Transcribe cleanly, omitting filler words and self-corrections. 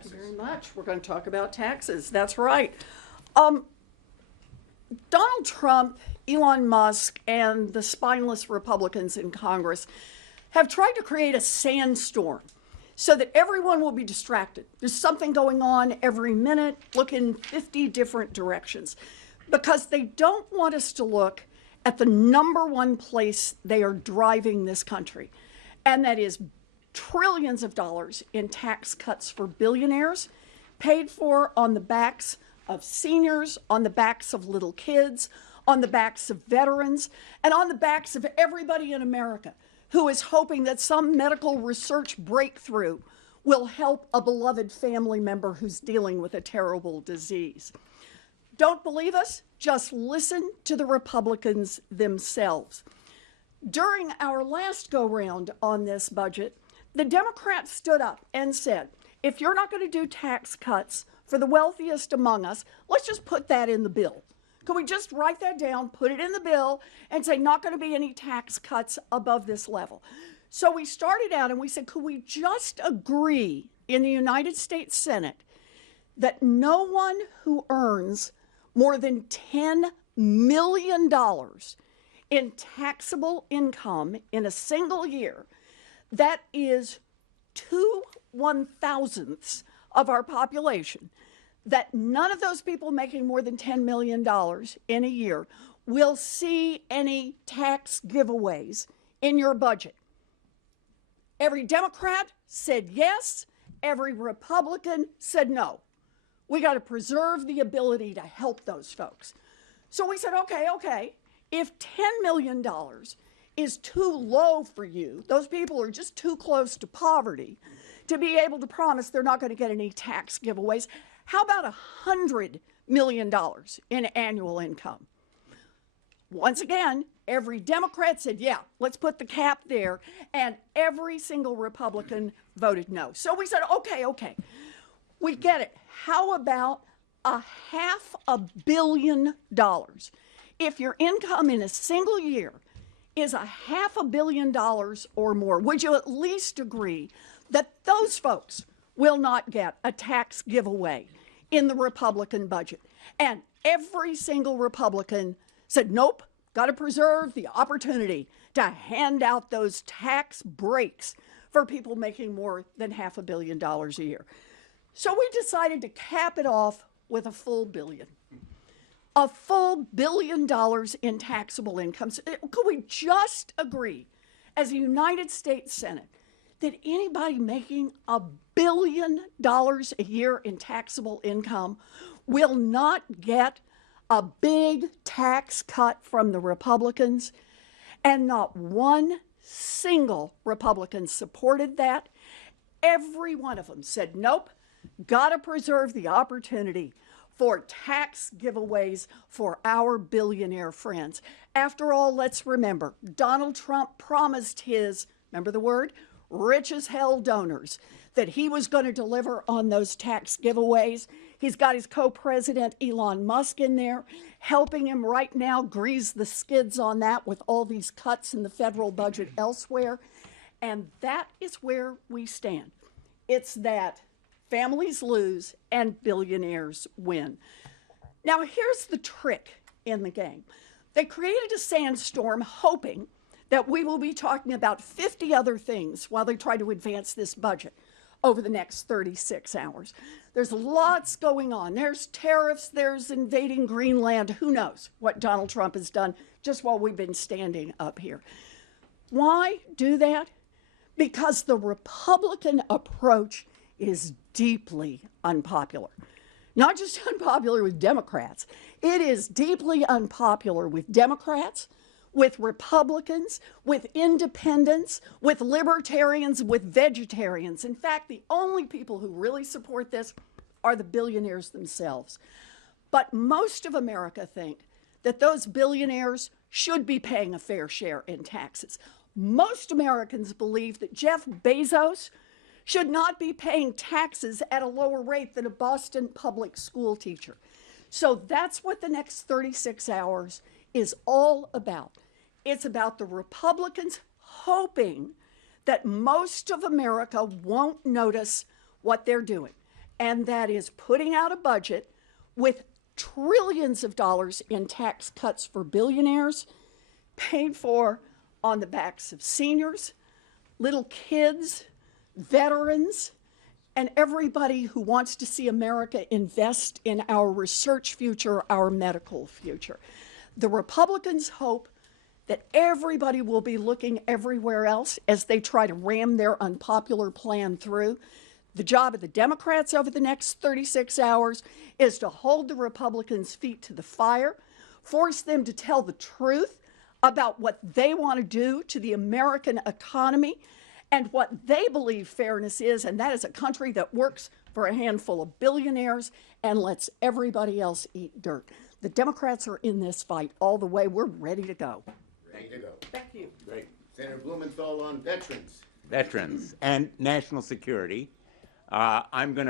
taxes. Thank you very much. We're going to talk about taxes. That's right. Donald Trump, Elon Musk, and the spineless Republicans in Congress have tried to create a sandstorm so that everyone will be distracted. There's something going on every minute, look in 50 different directions, because they don't want us to look at the number one place they are driving this country, and that is trillions of dollars in tax cuts for billionaires, paid for on the backs of seniors, on the backs of little kids, on the backs of veterans, and on the backs of everybody in America who is hoping that some medical research breakthrough will help a beloved family member who's dealing with a terrible disease. Don't believe us? Just listen to the Republicans themselves. During our last go-round on this budget, the Democrats stood up and said, if you're not going to do tax cuts for the wealthiest among us, let's just put that in the bill. Could we just write that down, put it in the bill, and say not going to be any tax cuts above this level? So we started out and we said, could we just agree in the United States Senate that no one who earns more than $10 million in taxable income in a single year, that is 2/1000ths of our population, that none of those people making more than $10 million in a year will see any tax giveaways in your budget? Every Democrat said yes. Every Republican said no. We got to preserve the ability to help those folks. So we said, okay, if $10 million is too low for you, those people are just too close to poverty to be able to promise they're not going to get any tax giveaways, how about $100 million in annual income? Once again, every Democrat said, yeah, let's put the cap there, and every single Republican voted no. So we said, okay, we get it. How about $500 million? If your income in a single year is $500 million or more, would you at least agree that those folks will not get a tax giveaway in the Republican budget? And every single Republican said, nope, got to preserve the opportunity to hand out those tax breaks for people making more than $500 million a year. So we decided to cap it off with a full billion. A full $1 billion in taxable incomes. Could we just agree as a United States Senate that anybody making $1 billion a year in taxable income will not get a big tax cut from the Republicans? And not one single Republican supported that. Every one of them said, nope, got to preserve the opportunity for tax giveaways for our billionaire friends. After all, let's remember, Donald Trump promised his, remember the word, rich as hell donors, that he was going to deliver on those tax giveaways. He's got his co-president Elon Musk in there, helping him right now grease the skids on that with all these cuts in the federal budget elsewhere. And that is where we stand. It's that families lose and billionaires win. Now, here's the trick in the game. They created a sandstorm hoping that we will be talking about 50 other things while they try to advance this budget over the next 36 hours. There's lots going on. There's tariffs, there's invading Greenland. Who knows what Donald Trump has done just while we've been standing up here. Why do that? Because the Republican approach is deeply unpopular. Not just unpopular with Democrats. It is deeply unpopular with Democrats, with Republicans, with independents, with libertarians, with vegetarians. In fact, the only people who really support this are the billionaires themselves. But most of America think that those billionaires should be paying a fair share in taxes. Most Americans believe that Jeff Bezos should not be paying taxes at a lower rate than a Boston public school teacher. So that's what the next 36 hours is all about. It's about the Republicans hoping that most of America won't notice what they're doing. and that is putting out a budget with trillions of dollars in tax cuts for billionaires, paid for on the backs of seniors, little kids, veterans, and everybody who wants to see America invest in our research future, our medical future. The Republicans hope that everybody will be looking everywhere else as they try to ram their unpopular plan through. The job of the Democrats over the next 36 hours is to hold the Republicans' feet to the fire, force them to tell the truth about what they want to do to the American economy and what they believe fairness is, and that is a country that works for a handful of billionaires and lets everybody else eat dirt. The Democrats are in this fight all the way. We're ready to go. Ready to go. Thank you. Great. Senator Blumenthal on veterans. Veterans and national security. I'm going to